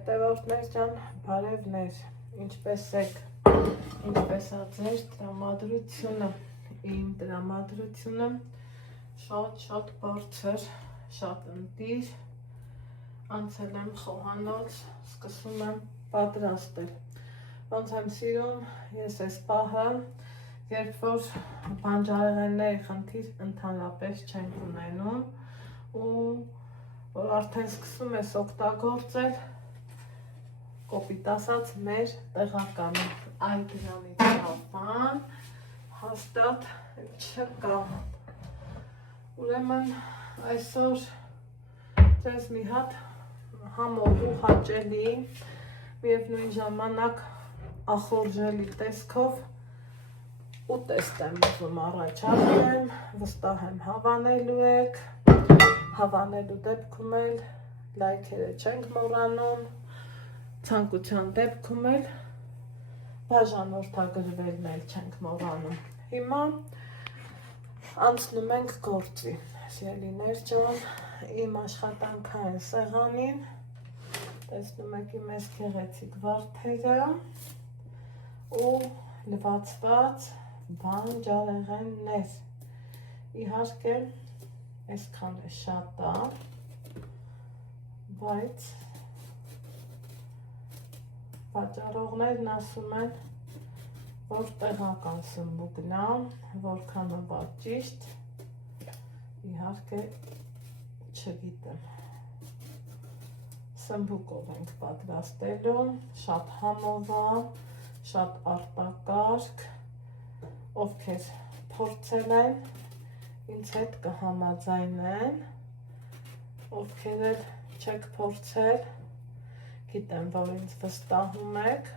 հետևորդներ ջան, բարևներ, ինչպես եք, ինչպես է ձեր տրամադրությունը, իմ տրամադրությունը շատ բարձր, շատ ընտիր, անցել եմ խոհանոց, սկսում եմ պատրաստել, ոնց եմ սիրում ես այս պահը, երբ որ բանջարեղենների խնդիր ընդհանրապես չենք ունենում ու որ արդեն սկսում ես օգտագործել կոպիտ ասած մեր տեղականը, այ դրանից բան հաստատ չկա, ուրեմն այսօր ձեզ մի հատ համով ու հաճելի, միևնույն ժամանակ ախորժելի տեսքով ուտեստ եմ ուզում առաջարկեմ, վստահ եմ հավանելու եք, հավանելու դեպքում էլ լայքերը չենք մոռանում, ցանկության դեպքում էլ բաժանորդագրվելն էլ չենք մոռանում։ Հիմա անցնում ենք գործի, սիրելիներ ջան, իմ աշխատանքային սեղանին, տեսնում եք իմ այս գեղեցիկ վարդերը ու լվացված բանջարեղեններ, իհարկե այսքան է շատ է, բայց վաճառողներն ասում են, որ տեղական սմբուկն է, որքանը բա ճիշտ, իհարկե չգիտեմ, սմբուկով ենք պատրաստելու, շատ համով է, շատ արտակարգ, ովքեր փորձել են, ինձ հետ կհամաձայնեն, ովքեր էլ չեք փորձել, գիտեմ, որ ինձ վստահում եք,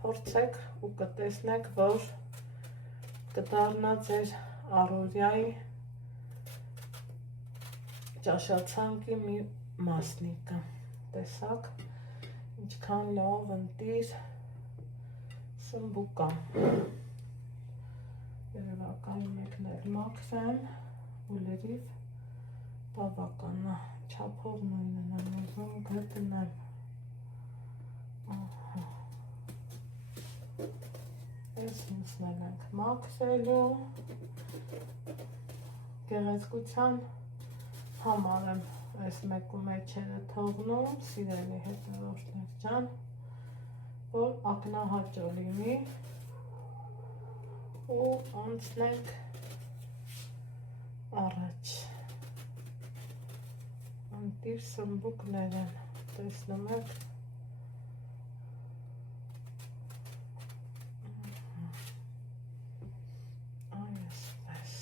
փորձեք ու կտեսնեք, որ կդառնա ձեր առօրյայի ճաշացանկի մի մասնիկը, տեսակ, ինչքան լավ ընտիր սմբուկ է, երևակայում եկն էլ մաքրեմ ու լրիվ բավական է, չափով նույնն եմ ուզում գտնեմ, այս մուսնել ենք մաքրելու, գեղեցկության համար եմ այս մեկու մեջերը թողնում, սիրելի հետևորդներ ջան, որ ակնահաճո լինի ու անցնենք առաջ, ընտիր սմբուկներ են, տեսնում եք, այսպես,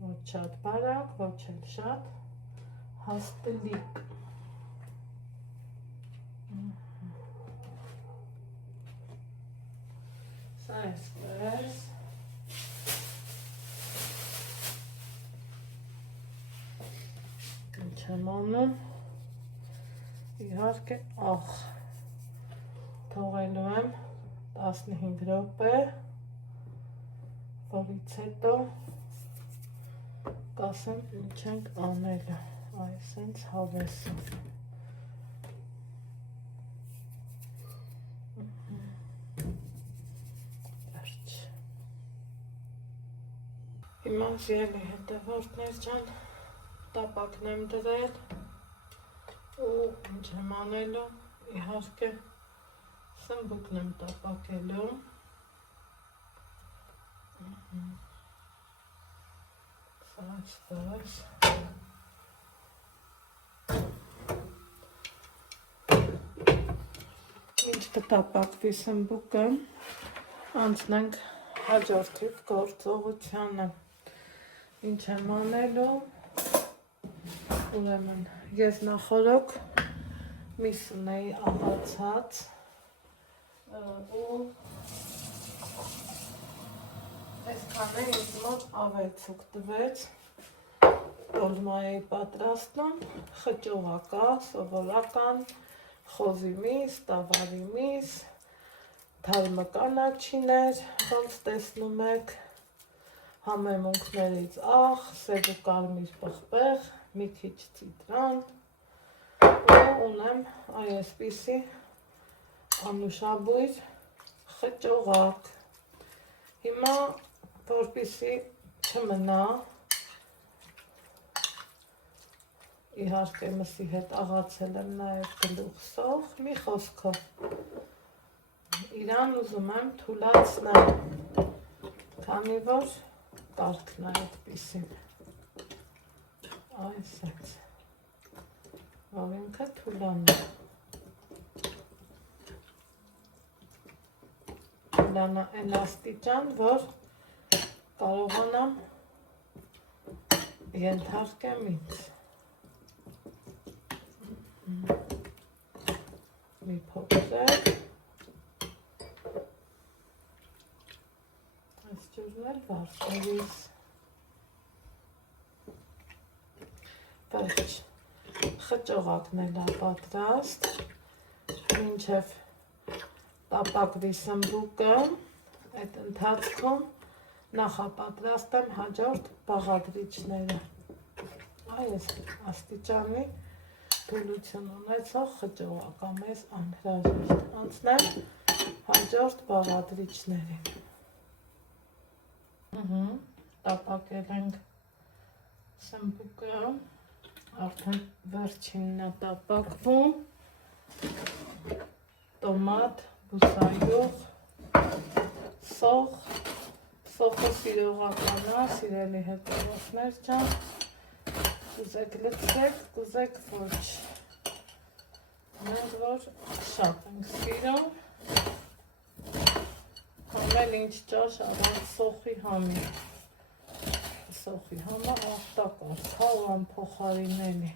ոչ շատ բարակ, ոչ էլ շատ հաստլիկ, սա այսպես, ինչ եմ անում, իհարկե աղ, թողելու եմ 15 րոպե, որից հետո կասեմ ինչ ենք անելու, այս հենց հավեսով, հիմա սիրելի հետևորդներ ջան, տապակն եմ դրել ու ինչ եմ անելու, իհարկե սմբուկն եմ տապակելու, սա այսպես, ինչ կտապակվի սմբուկը, անցնենք հաջորդիվ գործողությանը, ինչ եմ անելու, ուրեմն ես նախորոք միս ունեի աղացած ու այսքան է ինձ մոտ ավելցուկ տվեց, տոլմա էի պատրաստում, խճողակա, սովորական, խոզի միս, տավարի միս, թարմկանաչիներ, ոնց տեսնում եք, համեմունքներից աղ, սև ու կարմիր պղպեղ, մի քիչ ցիտրոն ու ունեմ այսպիսի անուշաբույր խճողակ։ Հիմա որպեսզի չմնա, իհարկե մսի հետ աղացել եմ նաև գլուխ սող, մի խոսքով իրան ուզում եմ թուլացնել, քանի որ կարգն է այդպիսին, այսպես, որ ինքը թուլանա, այն աստիճան, որ կարողանամ ենթարկեմ ինձ։ Մի փոքր այս ջուրն էլ վարձելիս վերջ խճողակն էլ է պատրաստ, մինչև տապակվի սմբուկը, այդ ընթացքում նախապատրաստեմ հաջորդ բաղադրիչները, այս աստիճանի թուլություն ունեցող խճողակ մեզ անհրաժեշտ, անցնեմ հաջորդ բաղադրիչներին, տապակել ենք սմբուկը, արդեն վերջինն է տապակվում, տոմատ, բուսայուղ, սող, սոխը սիրողական է, սիրելի հետևորդներ ջան, կուզեք լցրեք, կուզեք ոչ, մենք որ շատ ենք սիրում, համել ինչ ճաշ առանց սոխի համի, սոխի համը աղտակարդ, հա ու անփոխարինելի,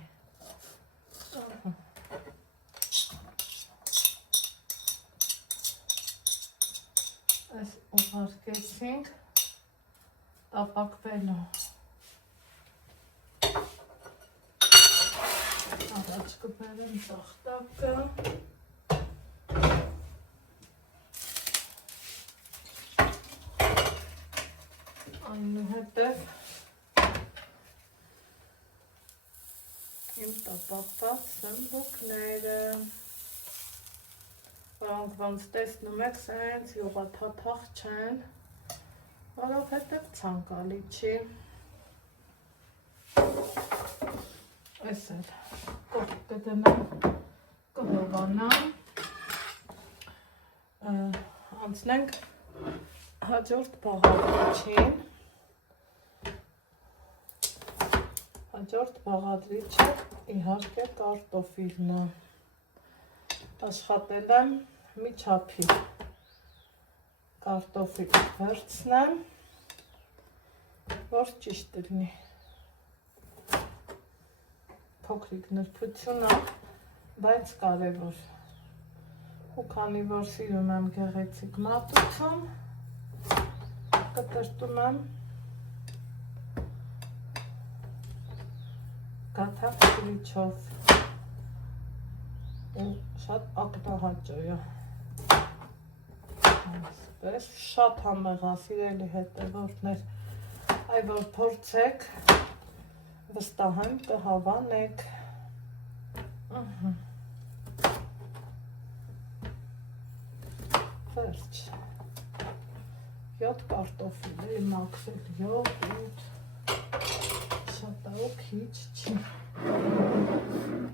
այս ուղարկեցինք տապակվելու, առաջ կբերեմ տախտակը, այնուհետև իմ տապակված սմբուկները, որոնք ոնց տեսնում եք, սենց յուղաթաթախ չեն, որովհետև ցանկալի չի, այս էլ կողք կդնեմ, կհովանամ, անցնենք հաջորդ բաղադրիչին, հաջորդ բաղադրիչը իհարկե կարտոֆիլն է, աշխատել եմ մի չափի կարտոֆիլ վերցնեմ, որ ճիշտ լինի, փոքրիկ նրբություն է, բայց կարևոր, ու քանի որ սիրում եմ գեղեցիկ մատուցում, կտրտում եմ գաթակ թրիչով ու շատ ակնահաճո է, այսպես, շատ համեղ է, սիրելի հետևորդներ, այ որ փորձեք, վստահ եմ կհավանեք, վերջ, 7 կարտոֆիլ է մաքրել, 7, շատ է ու քիչ չի,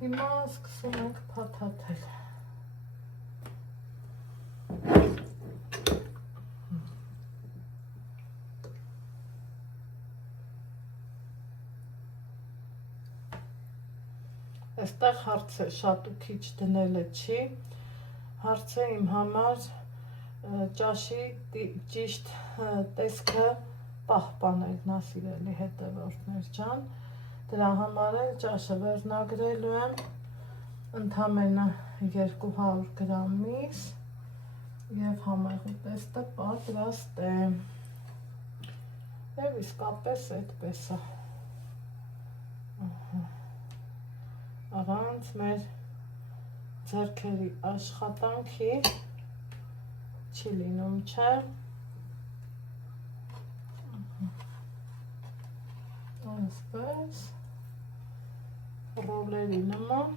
հիմա սկսում ենք փաթաթել, այստեղ հարցը շատ ու քիչ դնելը չի, հարցը իմ համար ճաշի ճիշտ տեսքը պահպանելն է, սիրելի հետևորդներ ջան, դրա համար էլ ճաշը վերնագրելու եմ ընդամենը 200 գրամ միս և համեղ ուտեստը պատրաստ է, և իսկապես այդպես է, առանց մեր ձեռքերի աշխատանքի չի լինում, չէ, Այսպես ռոլերի նման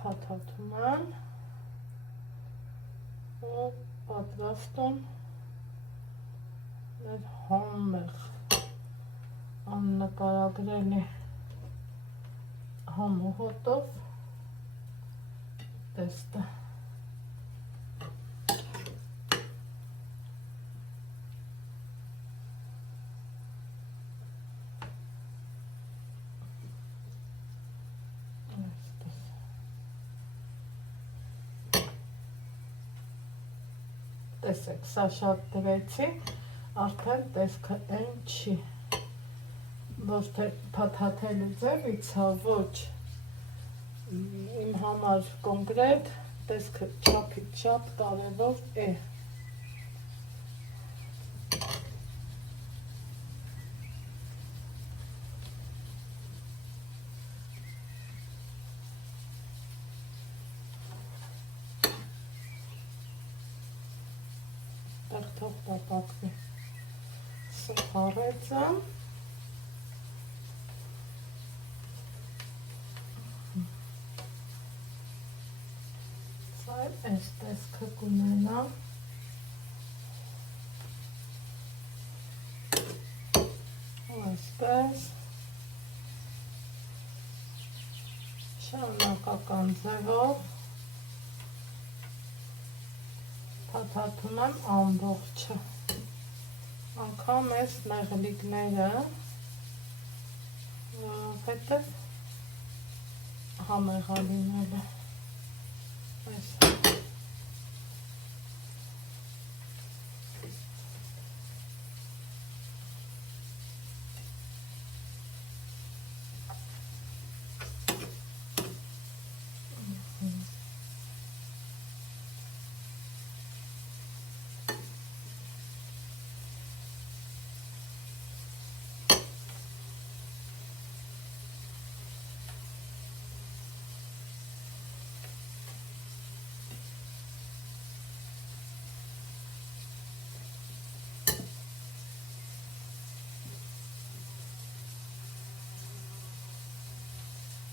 փաթաթում եմ ու պատրաստում մեր համեղ աննկարագրելի համու հոտով տեստը։ Տեսեք, սա շատ դրեցի, արդեն տեսքը այն չի, ոչ թե փաթաթելու ձևից, ոչ իմ համար կոնկրետ տեսքը չափից շատ կարևոր է։ Թող տապակվի սխարեցը, սա այս տեսքը կունենա, այսպես շարունակական ձևով փաթաթում եմ ամբողջը, անգամ այս մեղլիկները, հետև համեղա լինելը, այս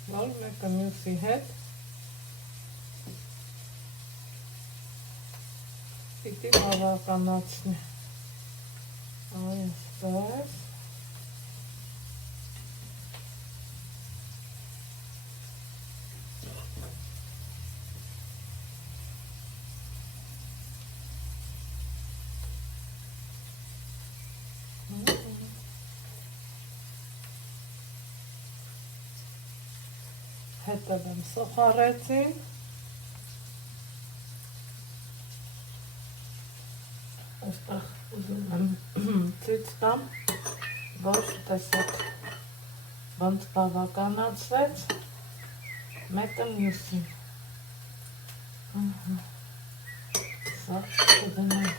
որ մեկը մյուսի հետ պիտի բավականացնի, այսպես, հետև եմ սոխարեցին, այստեղ ուզում եմ ցույց տամ, որ տեսեք ոնց բավականացվեց մեկը մյուսին, սա ուզում եմ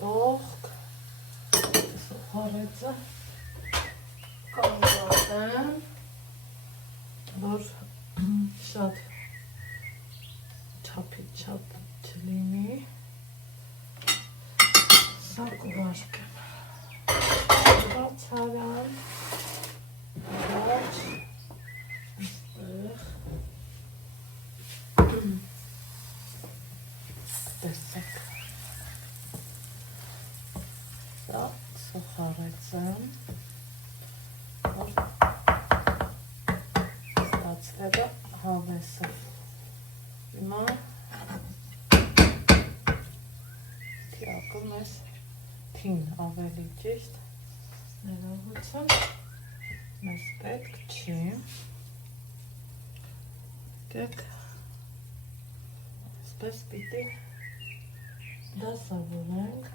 կողք, սոխարեցը կանգնեմ, որ շատ չափից շատ չլինի, սա կուղարկեմ, բացարան, բաց, այստեղ, տեսեք, սա սոխարեցեմ, որ ստացվելը հավեսը, հիմա թիակը մեզ թին ավելի ճիշտ ներողություն մեզ պետք չի, կեք այսպես պիտի դասավորենք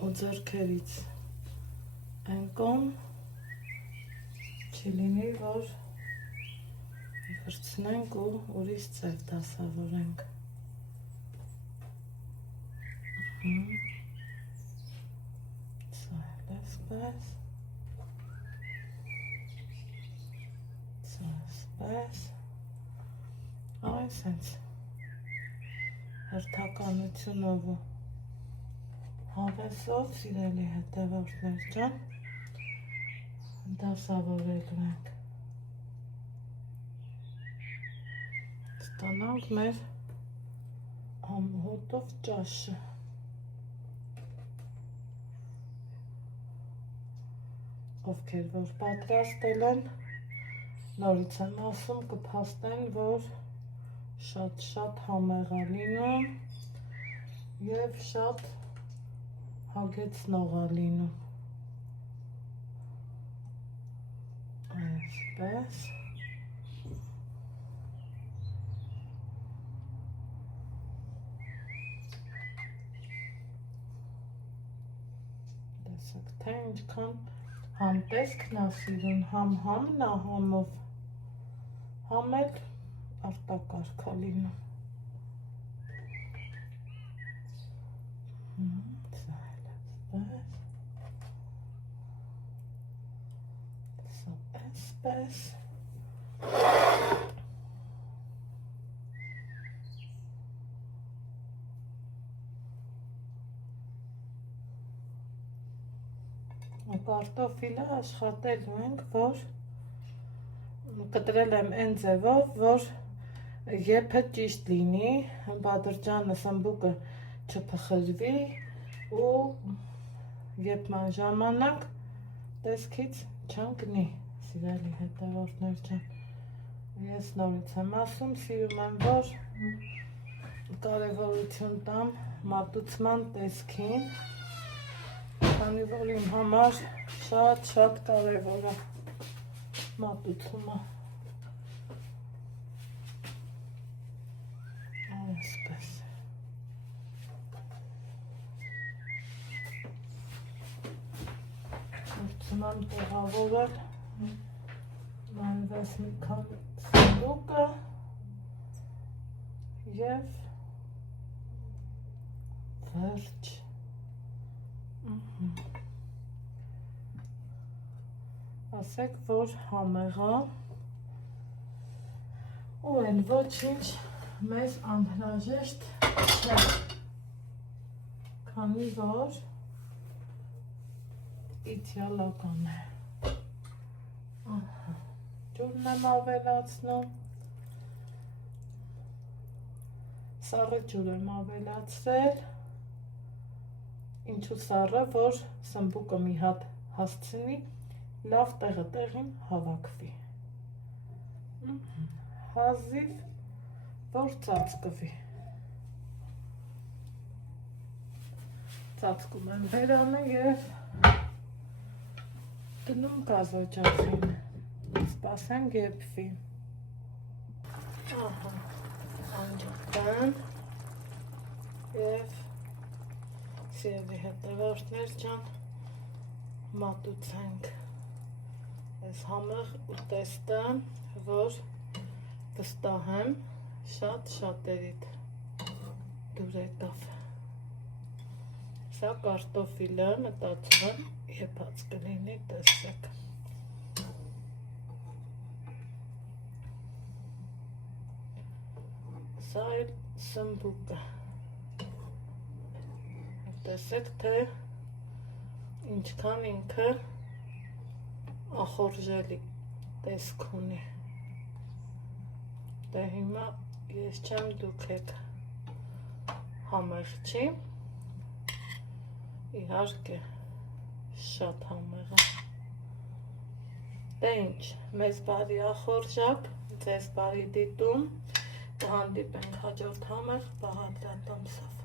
ու ձեռքերից այն կողմ չի լինի, որ վրցնենք ու ուրիշ ձև դասավորենք։ Սա էլ այսպես, սա այսպես, այս հենց հերթականությունով ու Այսօր սիրելի հետևորդներ ջան, դասավորելու ենք ստանալ մեր ամհոտով ճաշը։ Ովքեր որ պատրաստել են, նորից եմ ասում, կփաստեն, որ շատ համեղ է լինում և շատ հագեցնող է լինում։ Այսպես։ Տեսեք, թե ինչքան համ տեսքն է սիրուն, համ համն է համով, համ էլ արտակարգ է լինում։ Սա էլ այսպես, սա այսպես։ Կարտոֆիլը աշխատելու ենք, որ կտրել եմ այն ձևով, որ եփը ճիշտ լինի, բադրջանը սմբուկը չփխրվի ու եփման ժամանակ տեսքից չընկնի, սիրելի հետևորդներ ջան։ Ես նորից եմ ասում, սիրում եմ, որ կարևորություն տամ մատուցման տեսքին, քանի որ իմ համար շատ կարևոր է մատուցումը։ Այսպես։ Փորձում եմ տեղավորել մանրվես մի քանի սանդուկը և վերջ։ Ասեք, որ համեղ է ու են ոչինչ մեզ անհրաժեշտ չէ, քանի որ իդեալական է։ Ջուրն եմ ավելացնում, սառը ջուր եմ ավելացրել, ինչու սառը, որ սմբուկը մի հատ հասցնի, լավ տեղը տեղին հավաքվի, հազիվ, որ ծածկվի։ Ծածկում եմ բերանը և դնում գազօջախին, սպասենք եփվի։ Ահա, անջատեմ և սիրելի հետևորդներ ջան, մատուցենք այս համեղ ուտեստը, որ վստահ եմ շատերիդ դուր եկավ։ Սա կարտոֆիլը մտածում եմ եփած կլինի, տեսեք։ Սա էլ սմբուկը։ Տեսեք, թե ինչքան ինքը ախորժելի տեսք ունի։ Դե հիմա ես չեմ, դուք եք, համեղ չի, իհարկե շատ համեղ է։ Դե ինչ, մեզ բարի ախորժակ, ձեզ բարի դիտում, կհանդիպենք հաջորդ համեղ բաղադրատամսով։